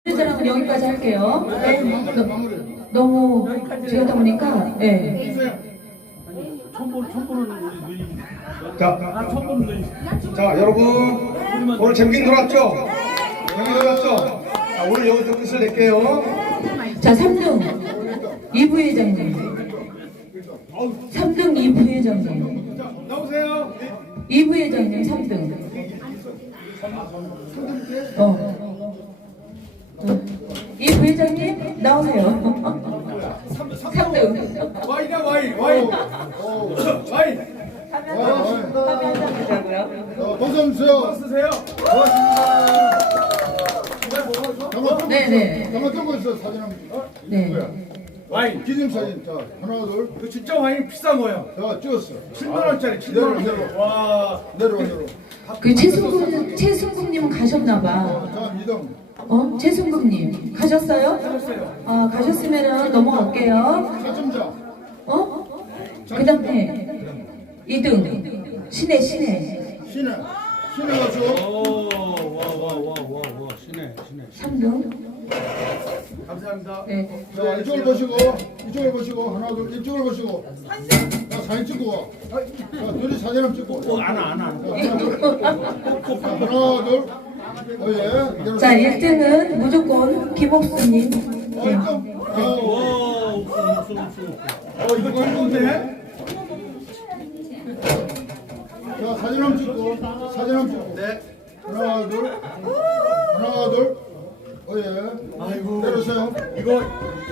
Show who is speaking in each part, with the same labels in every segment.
Speaker 1: 자랑은 여기까지 할게요. 네. 너무 지었다 보니까 네.
Speaker 2: 자, 여러분 오늘 재밌게 놀았죠? 자, 오늘 여기서 끝을 낼게요.
Speaker 1: 자, 3등 이부회장님, 3등 이부회장님,
Speaker 2: 나오세요.
Speaker 1: 이부회장님 3등. 이부회장님 나오세요. 3등.
Speaker 2: 와인이야 와인.
Speaker 1: 화면 한장 보자고요.
Speaker 3: 어서 오세요.
Speaker 2: 쓰세요.
Speaker 1: 네네.
Speaker 3: 잠깐 찍고 있어 사진 한 번.
Speaker 1: 네.
Speaker 2: 와인.
Speaker 3: 기념 사진. 자 하나 둘.
Speaker 2: 이거 진짜 와인 비싼 거예요.
Speaker 3: 자 찍었어.
Speaker 2: 7만 원짜리 7만 원. 와.
Speaker 3: 내려와.
Speaker 1: 그 최승국님은 가셨나봐.
Speaker 3: 자 이동.
Speaker 1: 최승국님 가셨어요? 아, 가셨으면은 넘어갈게요.
Speaker 3: 사점자.
Speaker 1: 그 다음에 2등 신혜.
Speaker 3: 신혜 가수.
Speaker 4: 와 신해
Speaker 1: 3등.
Speaker 2: 감사합니다.
Speaker 1: 네.
Speaker 3: 자 이쪽을 보시고 하나 둘 이쪽을 보시고. 자 사진 찍고 와. 자 둘이 사진 한번 찍고.
Speaker 4: 안아
Speaker 3: 하나 둘. 예.
Speaker 1: 자, 1등은 무조건 김옥수님. 네.
Speaker 2: 이거 좋은데?
Speaker 3: 자 사진 한번 찍고.
Speaker 2: 네.
Speaker 3: 하나 둘. 예.
Speaker 2: 아이고.
Speaker 3: 내려오세요.
Speaker 2: 이거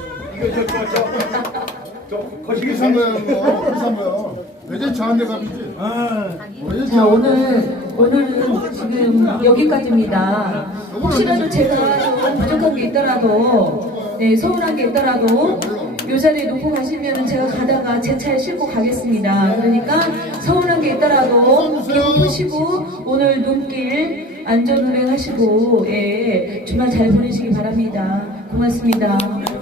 Speaker 2: 저 거시기
Speaker 3: 비싼 거야 이거. 비싼 거야. 외제차 한 대 값이지.
Speaker 1: 자, 오늘은 지금 여기까지입니다. 혹시라도 제가 좀 부족한 게 있더라도, 네, 서운한 게 있더라도 이 자리에 놓고 가시면은 제가 가다가 제 차에 싣고 가겠습니다. 그러니까 서운한 게 있더라도 기분 푸시고 오늘 눈길 안전 운행하시고, 예, 주말 잘 보내시기 바랍니다. 고맙습니다.